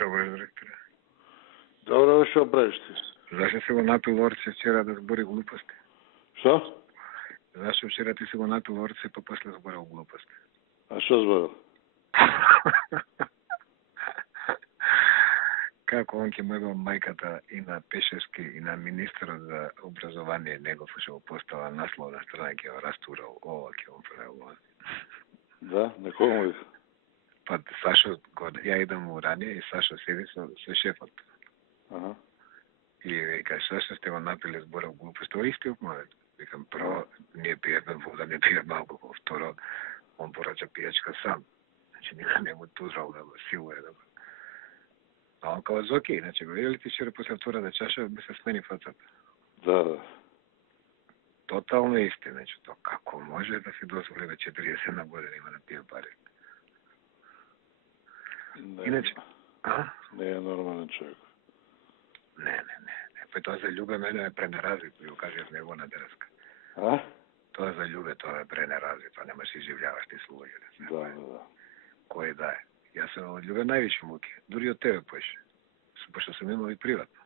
Што го директоре? Добро, што правиш ти? Зашто си го напил орце вчера да збори глупости? Што? Зашто вчера ти си го напил орце па после зборил глупости? А што зборил? Како он ќе му ебал мајката и на Пешевски и на министерот за образование негов што го постава насловна страна ќе го растурал, ова ќе го правил. Да, на кого му вика? Па Сашо, ја идам у рание и Сашо седи со шефот. Аха. И вика, што сте го напили зборил глупост? Тоа истиот му е. Викам, прво, ние пиеме вода, не пиеме алкохол. Второ, он порача пијачка сам. Значи, никога не му тузрал да го силуе да го. А он као зоки, иначе го видели ти вчера после втората чаша, би се смени фацата. Да. Тотално истина, значи, то како може да си дозволи да 40 години има да пие пари? Не, Иначе, не е нормален човек. Не. Па тоа за љубе мене е пренеразвито, ја кажеш него на дереска. А? Тоа за љубе, тоа е пренеразвито, немаш и живљаваш ти слуги. Да. Кој да е? Јас сум од љубе највише муки, дури од тебе поише. Пошто сум имал и приватно.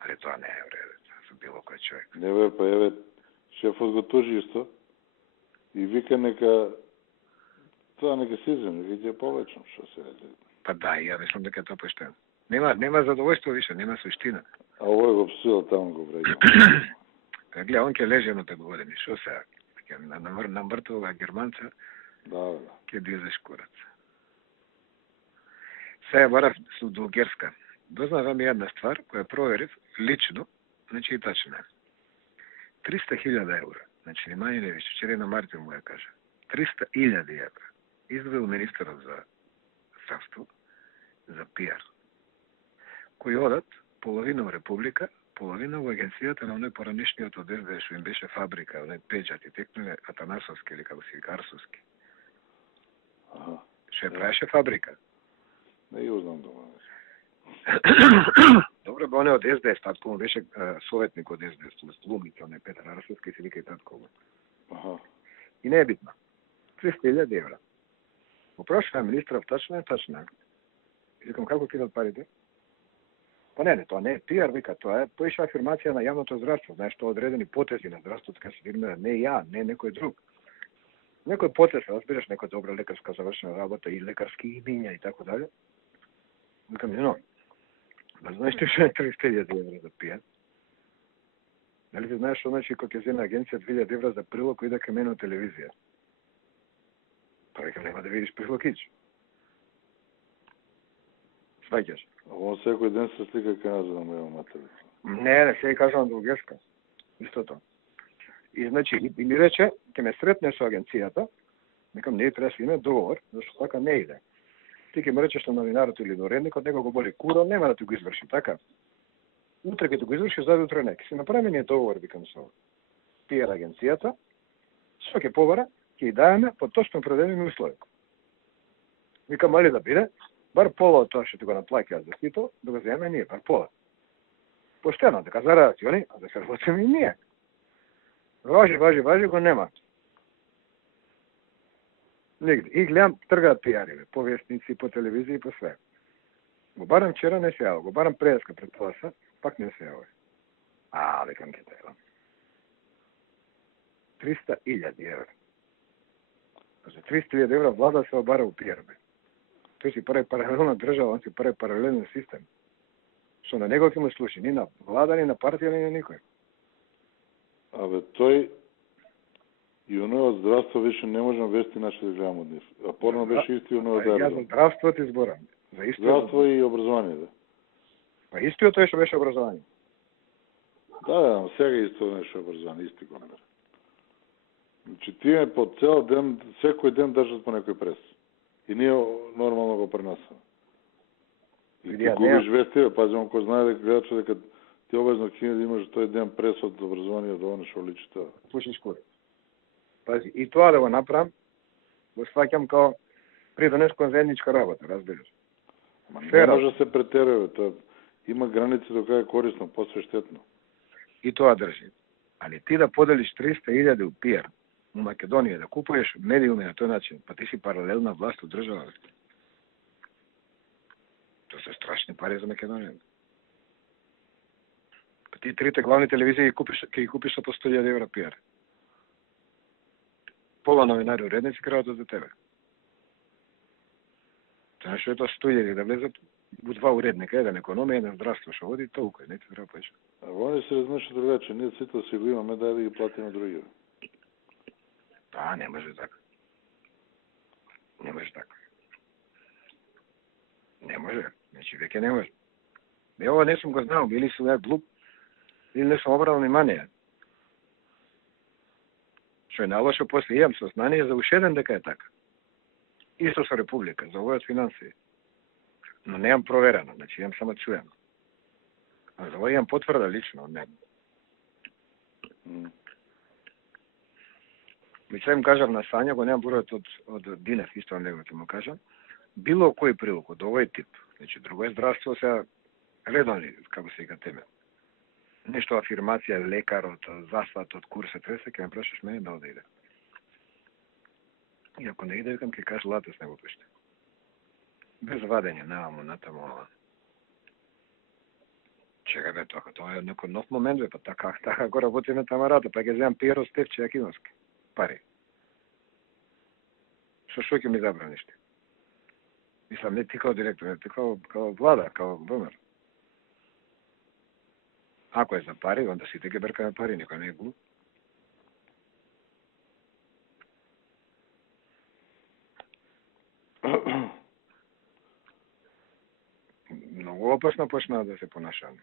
Али тоа не е вреде, со било кој човек. Не бе, па еве, шефот го тужи исто и вика нека тоа нека се изем, вика ќе повечам, што се реди. Па да, ја мислам дека тоа поштено. Нема задоволство више, нема суштина. А овој го псува, таму го вреđа. Гледа, он ќе лежи едно 5 години, шо се? На мртвога германца, Да. ќе дизеш курац. Сега барав со Дугерска. Дознавам една ствар која проверив лично, значи и тачна. 300.000 евра, значи ни мање не више, вчера на Мартин му ја кажа. 300.000 евра. Издвоил министерот за здравство, за пиар, кои одат половина во Република, половина во агенцијата на оној поранишниот од СДС, што им беше фабрика, оној пеџат и текнуле Атанасовски или како си Арсовски. Аха. Што ја правеше фабрика. Не ја узнам дома. Добро, бе, оне од СДС, татко му беше советник од СДС, слугите, оне Петар Арсовски, си вика и татко му. Аха. И не е битно. 300.000 евра. Опрашува министров тачна. Викам, како кидат парите? Па не, тоа не е пиар, вика, тоа е поиша афирмација на јавното здравство. Знаеш, тоа одредени потези на здравството, така се фирмира, не ја, не некој друг. Некој потез, разбираш, некој добра лекарска завршена работа и лекарски имиња и така дале. Викам, да знаеш ти што е 300.000 евра за пијан? Дали ти знаеш што значи кога ќе земе агенција 2.000 евра за прилог кој да кај мене на телевизија? Па викам, нема да видиш прилогич. Сваќаш? Он секој ден се слика кај нас да му ја матери. Не, се кажам Дугерска. Истото. И значи, и ми рече, ќе ме сретне со агенцијата, викам, не треба да има договор, зашто така не иде. Ти ќе ме речеш на новинарот или на уредникот, него го боли кура, нема да ти го изврши, така? Утре ќе ти го изврши, за утре не. Ќе се направи ние договор, викам со пиар агенцијата, што ќе побара, ќе и даеме по точно определени услови. Викам, али да биде, бар пола од тоа што ти го наплаќаат за сито, да го земеме ние, бар пола. Поштено, дека зарадат и они, а дека работиме и ние. Важи, го нема. Нигде. И гледам, тргаат пијари, по вестници, по телевизија и по све. Го барам вчера, не се јава. Го барам предеска пред класа, пак не се јава. Викам ке треба. 300.000 евра. За 300.000 евра влада се обара у пијарбе. Тој си прави паралелна држава, он си прави паралелен систем. Што на него ќе му слуши, ни на влада, ни на партија, ни на никој. Абе, тој и оној од здравство више не можам вести наши да гледам од нив. А порно беше исти оној од Јас за здравство ти зборам. За здравство и образование, да. Па истиот тој што беше образование. Да, сега исто нешто образование, исти го намер. Значи, тие по цел ден, секој ден држат по некој прес. И ние нормално го пренасаме. И ти губиш вести, пази, он кој знае дека гледача дека ти обезно ќе да имаш тој ден прес од образование до оно што личи тоа. Пушиш кури. Пази, и тоа да го направам, го сваќам као придонескоја заедничка работа, разбираш. Не може да се претерува, тоа има граници до кај е корисно, после штетно. И тоа држи. Али ти да поделиш 300.000 у пиар у Македонија, да купуваш медиуми на тој начин, па ти си паралелна власт од државата. Тоа се страшни пари за Македонија. Па ти трите главни телевизии ќе ги купиш по 100.000 евра пиар. Пола новинари уредници крадат за тебе. Знаеш што е тоа 100.000 да влезат во два уредника, еден економија, еден здравство, што води толку, не ти треба повеќе. А они се размешат другаче, ние сите си го имаме, дај да ги платиме други. Па, не може така. Не може така. Не може, значи веќе не може. Ова не сум го знал, или сум ја глуп, или не сум обрал внимание. Што е најлошо, после имам сознание за уште еден дека е така. Исто со Република, за овој од финансии. Но неам проверено, значи имам само чуено. А за овој имам потврда лично од него. Мислам им кажав на Сања, го немам бројот од Динев, исто на него ќе му кажам. Било кој прилог од овој тип, значи друго е здравство, сега редовни, како се вика теме. Нешто афирмација, лекарот, засватот, курсот, се ќе ме прашаш мене да оде иде. И ако не иде, викам, ќе кажеш лата с него пиште. Без вадење, немамо натаму ова. Чека бе, тоа е некој нов момент, бе, па така го работиме тамарата, па ќе земам Пиеро Стефче Јакиновски. Пари. Што ќе ми забраниш ти? Мислам, не ти као директор, не ти као влада, као ВМРО. Ако е за пари, онда сите ги бркаме пари, никој не е глуп. Многу опасно почнаа да се понашаме.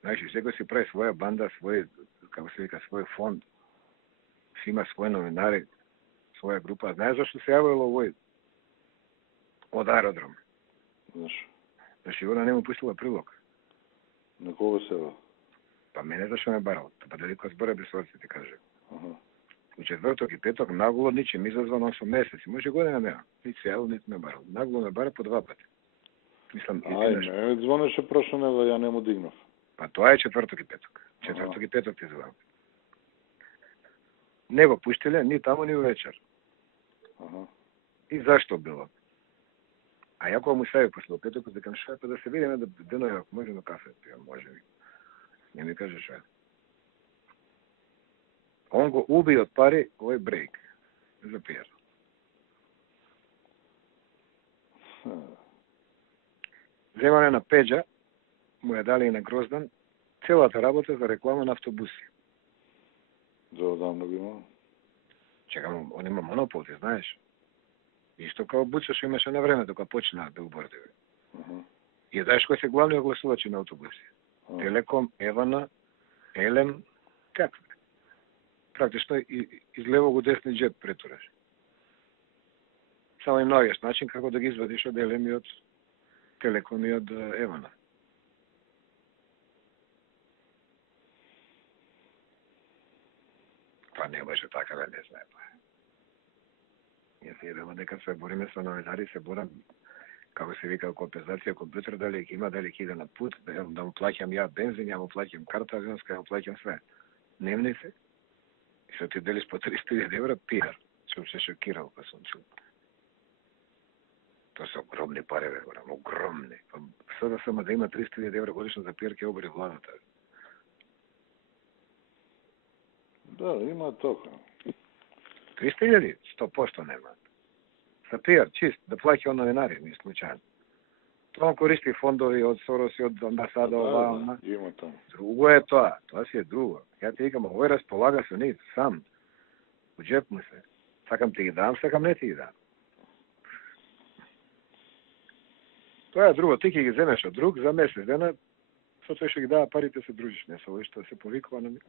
Знаеш, секој си прави своја банда, свој, како се вика, свој фонд. Си има свој новинари, своја група. Знаеш зашто се јавило овој од аеродром? Зашо? Зашто Ивана не му пустила прилог. На кого се ва? Па мене зашто ме барал. Па дали кој збора без орци ти каже. Аха. У четврток и петок нагло ничем изазвано 8 месеци. Може година нема. Нит се јавил, нит ме барал. Нагло ме бара по 2 пати. Мислам, ме звонеше прошла недела, ја не му дигнав. Па тоа е четврток и петок. Четврток и петок ти звонам. Не го пуштиле ни таму ни вечер. Аха. И зашто било? А ја кога му сави после петок, дека шо па да се видиме да деној ако може на кафе, пијам, може би. Не ми каже шо. Он го уби од пари овој брейк за пиар. Земане на Педжа, му ја дали и на Гроздан, целата работа за реклама на автобуси. За одамна го имам. Чекам, он има монопол, ти знаеш. Исто као Буцо што имаше на времето, кога почнаа билбордови. И знаеш кои се главни огласувачи на автобуси? Телеком, Евана, Елем, какви? Практично из левого десни джеб претураш. Само им наоѓаш начин како да ги извадиш од Елем и од Телеком и од Евана. Па не може така, бе, не знае. Ние се едемо дека се бориме со новинари, се борам, како се вика, компензација, компјутер, дали ќе има, дали ќе иде на пут, да му плаќам ја бензин, ја му плаќам карта авионска, ја му плаќам све. Дневници. И се ти делиш по 300.000 евра, пиар. Сум се шокирал, па сум чул. Тоа се огромни пари, бе, горам, огромни. Сега само да има 300.000 евра годишно за пиар, ќе обори владата. Да, има тока. 300.000? 100% нема. За пиар, чист, да плаќа од новинари, не случајно. Тоа користи фондови од Сорос и од амбасада, ова, има таму. Друго е тоа си е друго. Ја ти викам, овој располага со нив сам. У джеп му се. Сакам ти ги дам, сакам не ти ги дам. Тоа е друго, ти ќе ги земеш од друг за месец дена, со тој што ги дава парите се дружиш, не со овој што се повикува на ми.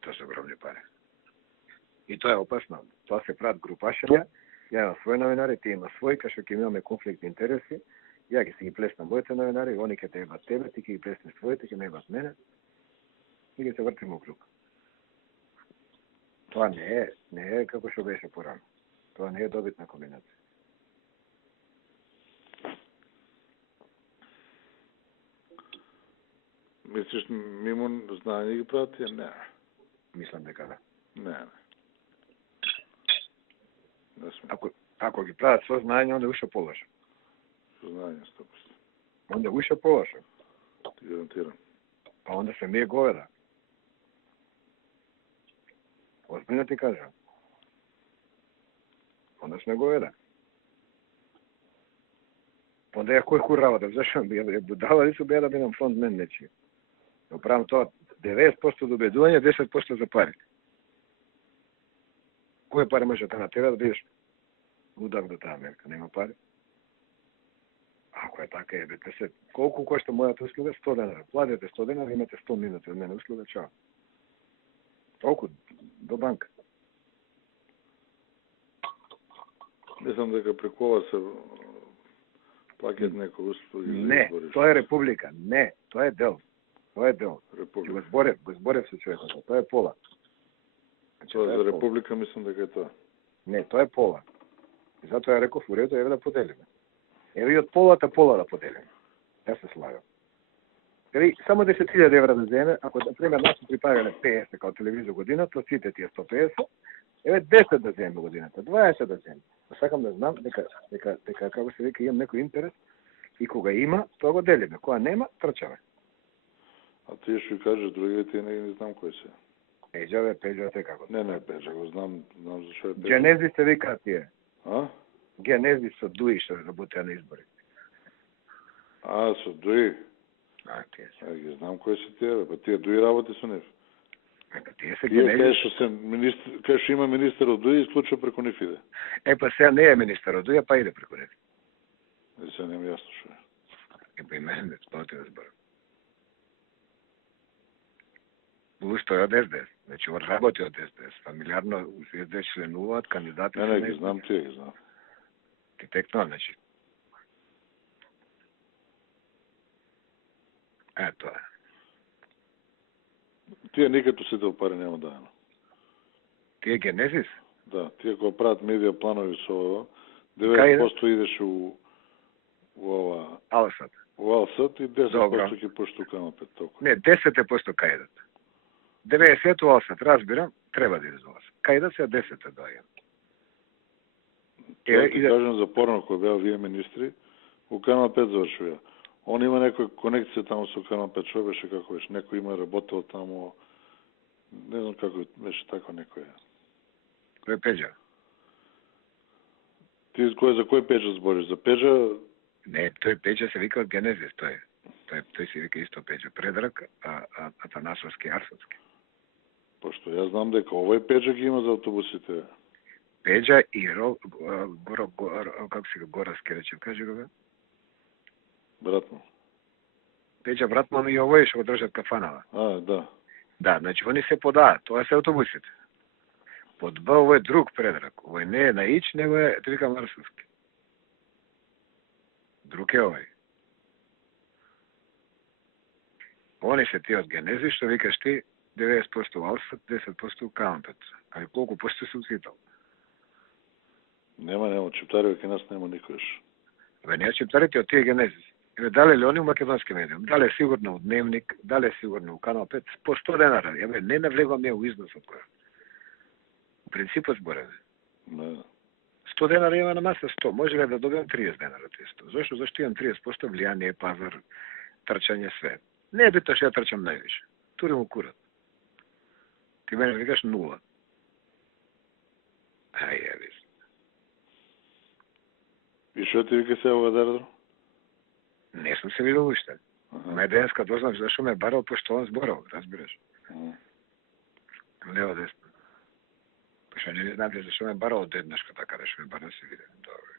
Тоа се огромни пари. И тоа е опасно. Тоа се прават групашања, ја имам свој новинари, ти има свој, кај што ќе имаме конфликт интереси, ја ќе си ги плеснам моите новинари, они ќе те ебат тебе, ти ќе ги плеснеш своите, ќе ме ебат мене, и ќе се вртиме у круг. Тоа не е како што беше порано. Тоа не е добитна комбинација. Мислиш, мимо знаење ги прават? Не. Мислам дека да. Не. Не сме. Ако ги прават со знаење, onda уште полошо. Знаење 100%. Onda уште полошо. Ти гарантирам. Па onda се ми е говеда. Озбиljно ти кажам. Onda сме говеда. Onda ја кој работа, зашо ја будала су беа да бидам фронтмен нечи. Но правам тоа 90% до убедување, 10% за пари. Кој пари може да натера да бидеш лудак до таа мерка? Нема пари. Ако е така, ебете се. Колку кошта мојата услуга? 100 денара. Платите 100 денара, имате 100 минути од мене услуга, чао. Толку, до банка. Мислам дека преку ова се плаќаат некои услуги. Не, тоа е република. Не, тоа е дел. Тоа е дел. Република. Го зборев со човекот. Тоа е пола. Тоа за република мислам дека е тоа. Не, тоа е пола. И затоа ја реков, уредо, еве да поделиме. Еве и од полата пола да поделиме. Ја се слагам. Еве, само 10.000 евра да земе, ако, например, нас припагале 50 као телевизор годината, сите тие 150, еве 10 да земе годината, 20 да земе. Сакам да знам дека како се вика, имам некој интерес и кога има, тоа го делиме. Кога нема, трчаме. А ти што кажеш другите, не знам кои се. Пеџа, те како? Не, Пеџа, го знам зашо е Пеџа. Генези се викаат тие. А? Генези со дуи што работеа на избори. А, со дуи? Тие се. Ги знам кои се тие, па тие дуи работи со нив. Тие се Тие генези. кај што има министер од дуи, исклучува преку нив иде. Па сега не е министер од дуи, па иде преку нив. И се нема јасно што е. Па и мене, споти да зборам. Ушто е од СДС. Значи, он работи од СДС. Фамилиарно у СДС членуваат кандидати. Не, ги знам тие, ги знам. Ти текно, значи. Тоа е. Тие никато се дел пари нема дајано. Тие Генезис? Да, тие кога прават медија планови со ова, 9% идеш у ова... Алсат. У Алсат и 10% ќе пошто Канал 5 толку. Не, 10% кајдат. 90 у Алсат, разбирам, треба да иде за Алсат. Кајдат се 10 доаѓа. Тоа ти кажам за порно кој беа вие министри, у Канал 5 завршува. Он има некоја конекција таму со Канал 5, што беше како беше, некој има работел таму, не знам како беше така некој. Кој е Пеџа? Ти за кој Пеџа збориш? За Пеџа? Не, тој Пеџа се вика од Генезис, тој се вика исто Пеџа Предрак, а Атанасовски Арсовски. Пошто јас знам дека овој Пеџа ги има за автобусите. Пеџа и како се Горовски рече, кажи го бе? Братно. Пеџа братман и овој што го држат кафанава. Да. Да, значи они се подаат, тоа се автобусите. Под Б овој друг Предрак, овој не е на Ич, него е, те викам Арсовски. Друг е овој. Они се тие од Генези, што викаш ти, 90% Алсат, 10% Кампет. Али колку пошто се уситал? Нема, чептари кај нас нема никош. Не чептарите од тие Генезис. Дале ли они у македонски медиум? Дале сигурно у Дневник, дале сигурно у Канал 5, по 100 денара. Не навлегувам ја у износот која. У принципот збореме. Не. 100 денара има на маса 100, може ли да добиам 30 денара тесто? Зашто имам 30% влијание, пазар, трчање, све. Не е битно што ја трчам највише. Тури му курат. Ти мене викаш 0. Виж. И што ти вика се ова Дардро? Не сум се видел уште. Ме денеска дознав зашто ме барал, пошто он зборал, разбираш? Лево десно. Пошто не знаете зашто ме барал од еднашка така, да што ме барал се виде. Добро.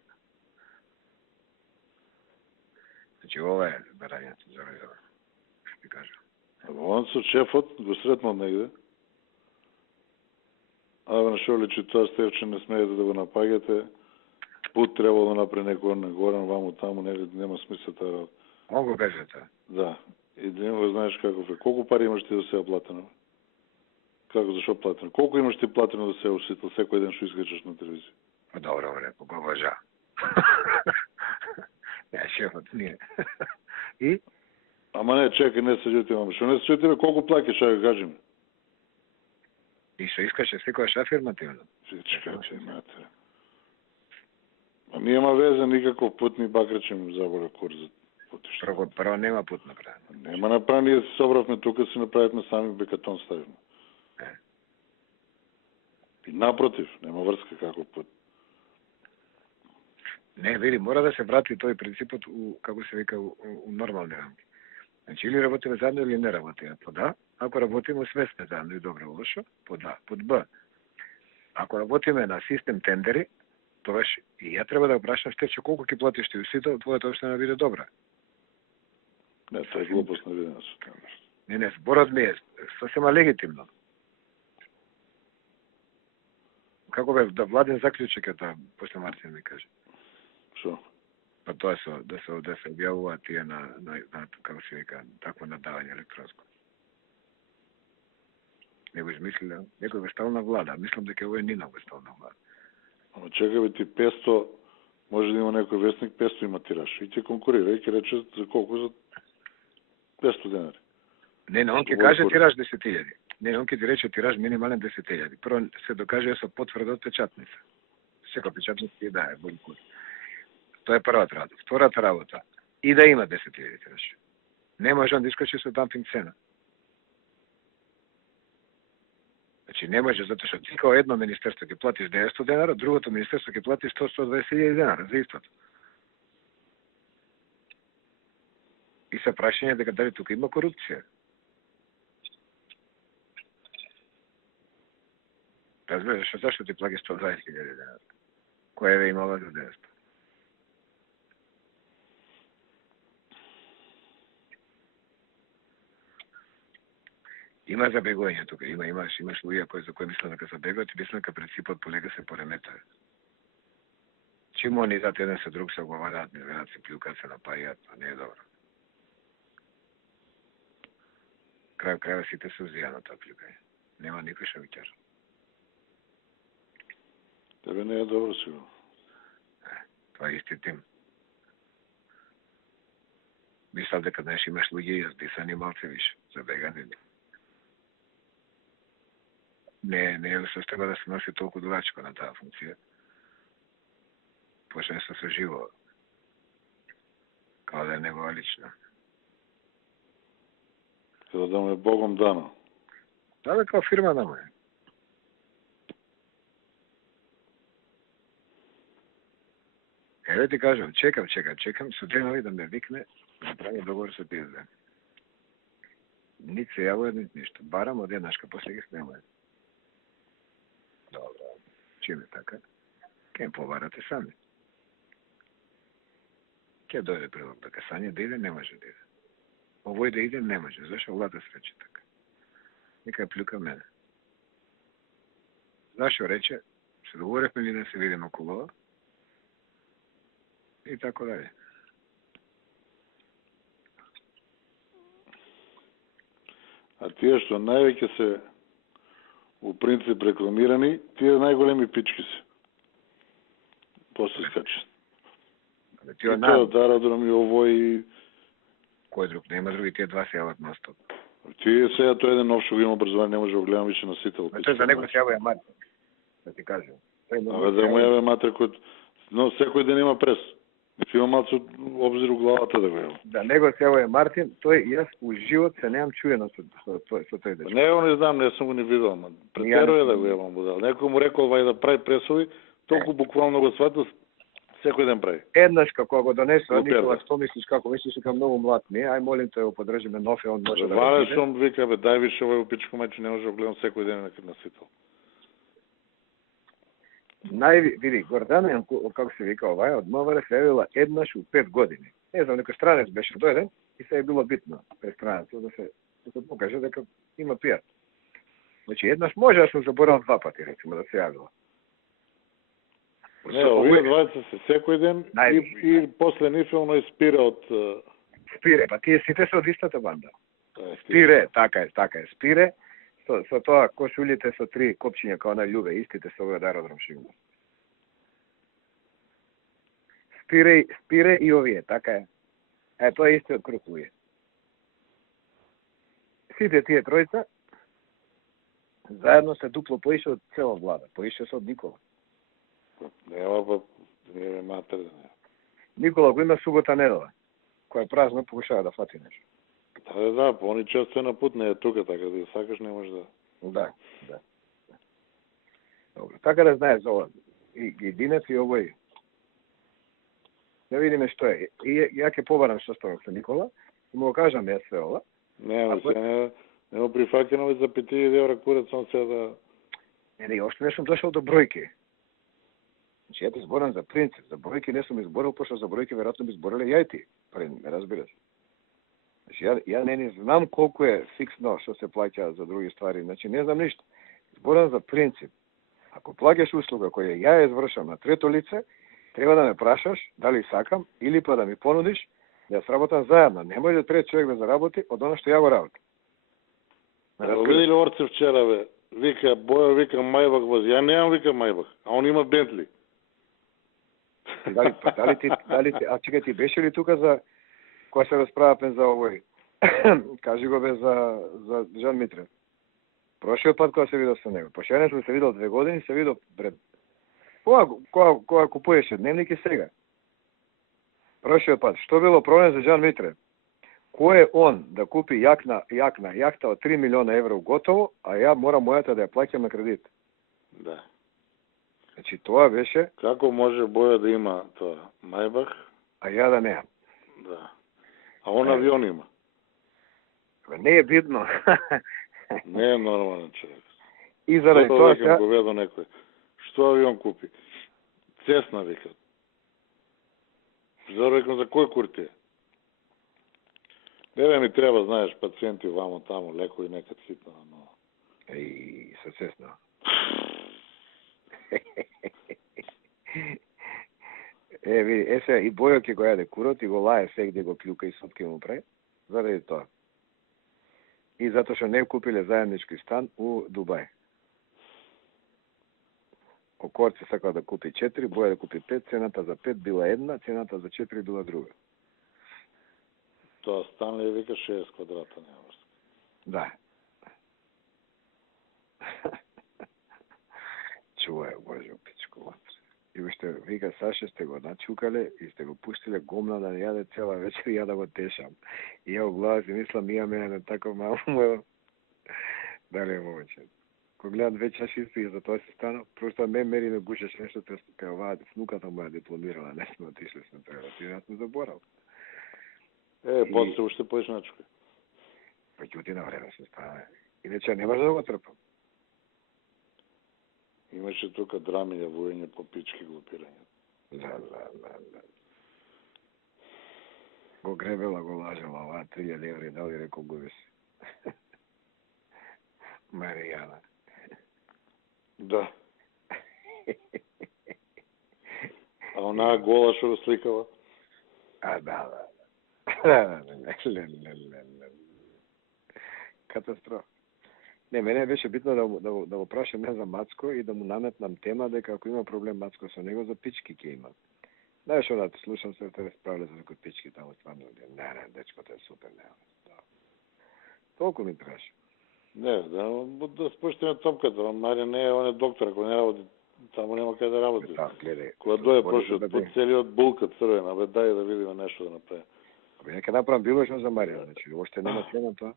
Значи ова е барањето за овој. Што ти кажа? Он со шефот го сретнал негде. На што личи тоа Стевче, не смеете да го напаѓате. Пут требало да направи некој на горен, ваму таму, нема смисла таа работа. Он го беше тоа? Да. И да го знаеш каков е. Колку пари имаш ти да се платено? Како, зашо платено? Колку имаш ти платено да се усител секој ден што искачаш на телевизија? Добро, репо, го важа. Шефот, ние. И? Ама не, чекај, не се љути, мама. Што не се љути, колку плаќаш, ајде кажи ми. И што искаше секојаш афирмативно? Чекај, матер. А нема везе никаков пут, ни бакречем заболе курс за путишта. Прво нема пут направен. Нема направен, ние се собравме тука, се направивме сами бекатон ставивме. И напротив, нема врска како пут. Не, види, мора да се врати тој принципот како се вика, у нормални рамки. Значи, или работиме заедно, или не работиме. Под А, ако работиме све сме заедно и добро лошо, под А. Под Б, ако работиме на систем тендери, тогаш и ја треба да прашам што колку ќе платиш ти усител, твојата општина биде добра. Не, тоа е глупост на видење се. Не, зборот ми е сосема легитимно. Како бе, да владен заклучок е тоа, после Мартин ми каже. Што? Па тоа да се објавуваат тие на како се вика, такво надавање електронско. Не го измислиле, некој го стал на влада, мислам дека овој Нина го стал на влада. Ама чекай бе, ти 500, може да има некој вестник, 500 има тираж. И ќе конкурира, и ќе рече за колку, за 500 денари. Не, он ќе каже тираж 10.000. Не, он ќе ти рече тираж минимален 10.000. Прво се докаже со потврда од печатница. Секој печатница ќе дае, боли кур. Тоа е првата работа. Втората работа, и да има 10.000 тираж. Не може он да искочи со дампинг цена. Значи не може, затоа што ти као едно министерство ќе платиш 900 денара, другото министерство ќе плати 100-120.000 денара за истото. И се прашање дека дали тука има корупција. Разбираш, зашто ти плати 120.000 денара? Која е имала за 900? Има забегување тука, имаш луѓе за кои мислат дека забегуваат и мислат дека принципот полека се поремета. Чим они зад еден со друг се оговараат, не знаат, се плюкат, се напајаат, а не е добро. Крај сите се узија на тоа плюкање. Нема никој што ги кажа. Тебе не е добро сигурно. Тоа е исти тим. Мислам дека днес имаш луѓе издисани малце више, забегани. Не е состојба да се носи толку дувачко на таа функција. Почне се со живо. Као да е негова лична. Као да му е Богом дано. Да, као фирма да му е. Еве ти кажам, чекам, со денови да ме викне, да прави договор со бизнес. Нит се јавува, нит ништо. Барам од еднашка, после ги снемаја. Добро, чим е така? Ке побарате сами. Ке дојде прилог дека Сања да иде, не може да иде. Овој да иде, не може. Зашо влада срече така? Нека плюка мене. Зашо рече, се договоревме ни да се видиме околу ова, и така дале. А тие што највеќе се у принцип рекламирани, тие најголеми пички се. После скачат. И тоа од аеродром и овој... Кој друг? Нема други, тие два се јават на стоп. Тие сега тој еден нов што го има образование, не може да го гледам више на сител. Тој за него се јавува Мартин, да ти кажем. Абе да му јаве матер кој... Но секој ден има прес. Има малце обзир у главата да го јавам. Да, него се јавува Мартин, тој јас у живот се немам чуено со тој дечко. Него не знам, не сум го ни видел, ама претерува да го јавам будал. Некој му рекол вај да прави пресови, толку буквално го сватил, секој ден прави. Еднаш како го донесува, Никола, што мислиш, како мислиш, дека многу млад ми е, ај молим те го подржиме нов, он може да го биде. Сум вика, бе, дај више овој пичко мајче, не може да гледам секој ден на сител. Види, Гордана, како се вика овај, од МВР се јавила еднаш у 5 години. Не знам, некој странец беше дојден и се е било битно пред странецот да се покаже дека има пијат. Значи, еднаш може да се заборал 2 пати, рецимо, да се јавила. Не, овие двајца се секој ден и после нифилно и Спире од... Спире, па тие сите се од истата банда. Спире, така е, Спире, со тоа кошулите со 3 копчиња као на љубе, истите со овој аеродром шигно. Спире и овие, така е. Тоа е истиот круг луѓе. Сите тие тројца заедно се дупло поише од цела влада, поише се од Никола. Нема, па Не матер, не. Никола го има субота недела, која е празна, покушава да фати нешто. Да, они често е на пут, не е тука, така да сакаш не можеш да. Да, да. Добро, така да знаеш за ова. И Динец и овој. Да видиме што е. И ја ќе побарам што станок со Никола, и му го кажам ја све ова. Не, се не го прифаќано за 5000 евра курец, он се да... Не, още не сум дошол до бројки. Значи, ја ти зборам за принцип. За бројки не сум изборил, пошто за бројки веројатно би збориле ја и ти. Ме разбираш. Значи, ја не знам колку е фиксно што се плаќа за други ствари. Значи, не знам ништо. Зборам за принцип. Ако плаќаш услуга која ја извршам на трето лице, треба да ме прашаш дали сакам или па да ми понудиш да ја сработам заедно. Не може трет човек да заработи од оно што ја го работам. Видели Орце вчера, бе? Вика, Боја, вика, Мајбах вози. Ја немам, вика, Мајбах, а он има Бентли. Дали ти, а чекај, ти беше ли тука за кога се расправавме за овој? Кажи го бе за Жан Митре. Прошиот пат кога се видов со него. Пошто ја не сум се видел 2 години, се видов пред кога купуеше дневник и сега. Прошиот пат, што било проблем за Жан Митре? Кој е он да купи јахта од 3 милиона евро готово, а ја морам мојата да ја плаќам на кредит? Да. Значи тоа беше... Како може Боја да има тоа? Мајбах? А ја да неам. Да. А он авион има. Не е битно. Не е нормален човек. И заради тоа сега... го ведо некој. Што авион купи? Цесна, вика. Зарекам за кој курти е? Не ми треба, знаеш, пациенти вамо тамо, леко и некад ситно, но... И се цесна. Види, сега и Бојо ќе го јаде курот и го лае сегде го клюка и сутки му прави, заради тоа. И затоа што не купиле заеднички стан у Дубај. Окорци сакал да купи 4, Боја да купи 5, цената за 5 била една, цената за 4 била друга. Тоа стан ли вика 6 квадрата, немаш. Да. Чувај, Боже, пичко, матре. И уште вика, Саше сте го начукале и сте го пуштиле гомна да не јаде цела вечер и ја да го тешам. И ја у глава си мислам, ја мене на тако мамо, дали е моguće. Кога гледам 2 чаши и за тоа се стана, просто ме мери ме гушеш нешто, кај оваа внуката моја дипломирала, не сме отишли сме треба, ти јас сме заборал. После уште поиш начукај. Па ќути на време се стана. Иначе не може да го трпам. Имаше тука драмиња, воење по пички глупирање. Да. Го гребела, го лажела, оваа 3000 еври, дали рекол губиш. Маријана. Да. А онаа гола што го сликала? А, да. Катастрофа. Не, мене беше битно да го прашам не за Мацко и да му наметнам тема дека ако има проблем Мацко со него, за пички ќе има. Знаеш, да слушам се те справлja за некои пички таму стварно. Не, дечкото е супер, не. Да. Толку ми требаше. Не, да спуштиме топката, Маријан не е, он е доктор, ако не работи, таму нема кај да работи. Да, гледај. Кога дојде пошто по целиот булка црвена, дај да видиме нешто да направи. Нека направам било што за Маријан, значи, още нема цена тоа.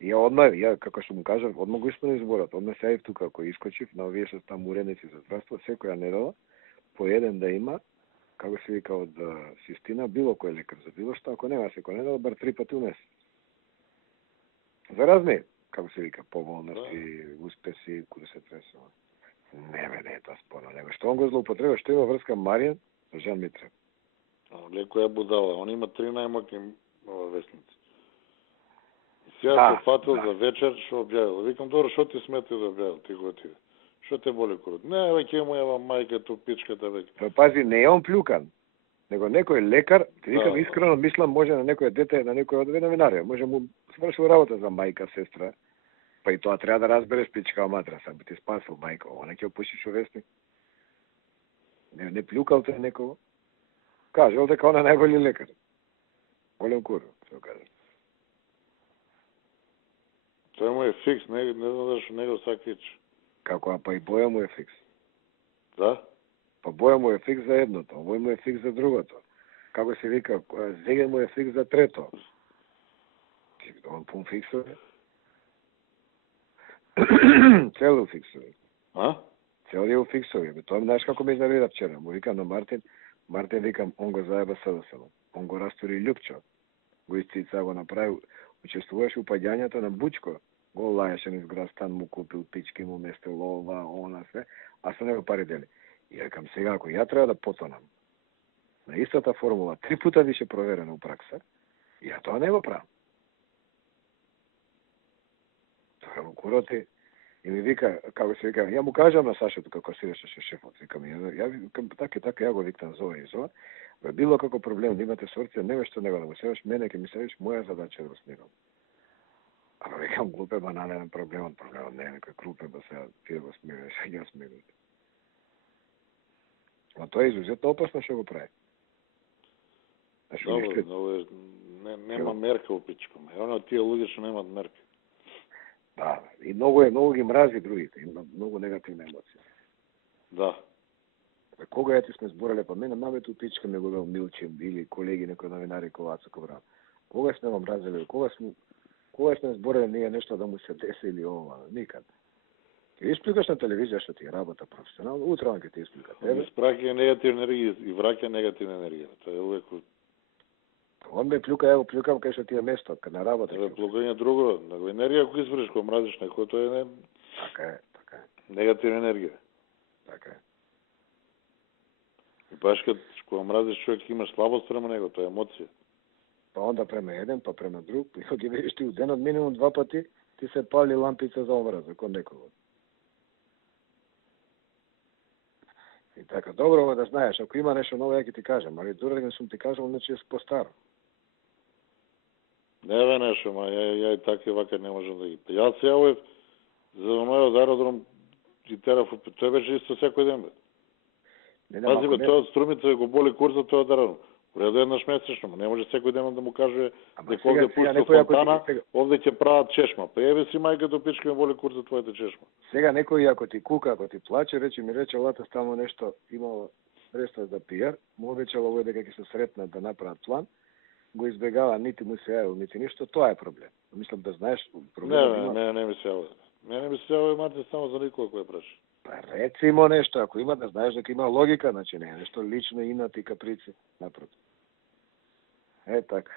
И ја како што му кажав, одма го исполнив зборот, одма се јавив тука, ако искочив на овие што таму уредници за здравство, секоја недела, по еден да има, како се вика од Систина, било кој лекар за било што, ако нема секоја недела, бар 3 пати у месец. За разни, како се вика, поболности, успеси, куди се тресува. Не е тоа спорно, него што он го злоупотреба, што има врска Маријан со Жан Митре. Леко е будала, он има 3 најмокни вестници. Сега се фатил за вечер, што објавил. Викам, добро, што ти смети да објавил, ти го отиде. Што те боли курот? Не, ќе му ева мајка ту пичката веќе. Па пази, не е он плюкан, него некој лекар, ти викам искрено мислам може на некој дете, на некој од ветеринарија, може му свршил работа за мајка, сестра. Па и тоа треба да разбереш пичка матра, сам би ти спасил мајка, она ќе опушиш у вестник. Не плюкал те некого. Кажал дека она најголи лекар. Голем кур, се кажа. Тој му е фикс, не знам зашто него сакич. Како, а па и Боја му е фикс. Да? Па Боја му е фикс за едното, овој му е фикс за другото. Како се вика, Зеген му е фикс за трето. Он пун фиксове. Цел у фиксове. А? Цел е у фиксове. Тоа знаеш како ме изнервира вчера. Му викам на Мартин викам, он го заеба СДС-во. Он го растури Љупчо. Го изцица, го направи, учествуваше у паѓањето на Бучко. Го лајаше низ град, стан му купил пички, му местил ова, она, све, а со него пари дели. И рекам, сега ако ја треба да потонам на истата формула, 3 пута више проверена у пракса, ја тоа не го правам. Тоа го куроти и ми вика, како се вика, ја му кажам на Сашето како седеше шефот, викам, ја викам, така, ја го викам зова и зова, било како проблем, да имате сорција, не што него да го севаш, мене ке ми севаш, моја задача да го снегам. Ама викам, глупе бананен проблемот не е некој крупе, ба сега ти да го смириш, а ја смириш. Ама тоа е изузетно опасно што го прави. Добро, нема мерка у пичком. Оно тие луѓе што немаат мерка. Да, и многу ги мрази другите, има многу негативна емоција. Да. Кога ја ти сме зборале, па мене мамето пичка ме го вел Милчем или колеги некои новинари Коваца Ковран. Кога сме го мразели, кога сме зборале ние нешто да му се деси или ова, никад. Ќе испликаш на телевизија што ти е работа професионално, утре ќе ти исплика тебе. Испраќа негативна енергија и враќа негативна енергија. Тоа е увек. Он ме плюка, ево плюкам кај што ти е место, кај на работа. Тоа е плукање друго, него енергија која испреш кога мразиш некој, тоа е Така е. негативна енергија. Така е. И баш кога мразиш човек имаш слабост према него, тоа е емоција. Па онда према еден, па према друг, и ги видиш ти у денот минимум 2 пати ти се пали лампица за омраз кон некого. И така, добро да знаеш, ако има нешто ново, ја ќе ти кажам, али дури да сум ти кажал, значи е постаро. Не бе нешто, ма ја и така и вака не можам да ги. Јас се јавив за мојот аеродром и терав, тој беше исто секој ден бе. Пази бе, тоа од Струмица го боли курсот тоа аеродром. Уреду еднаш месечно, не може секој ден да му каже дека овде пушта фонтана, овде ќе прават чешма. Па еве си мајка до пичка ми боли курсот твојата чешма. Сега некој ако ти кука, ако ти плаче, ми рече лата стално нешто имало средства за пиар, му обечало овој дека ќе се сретнат да направат план, го избегава, нити му се јавил, нити ништо, тоа е проблем. Мислам да знаеш проблем. Не ми се јавил. Не ми се јавил Марти само за никој кој праши. Па рецимо нешто, ако има да знаеш дека има логика, значи не е нешто лично инат и каприци, напротив. Е така.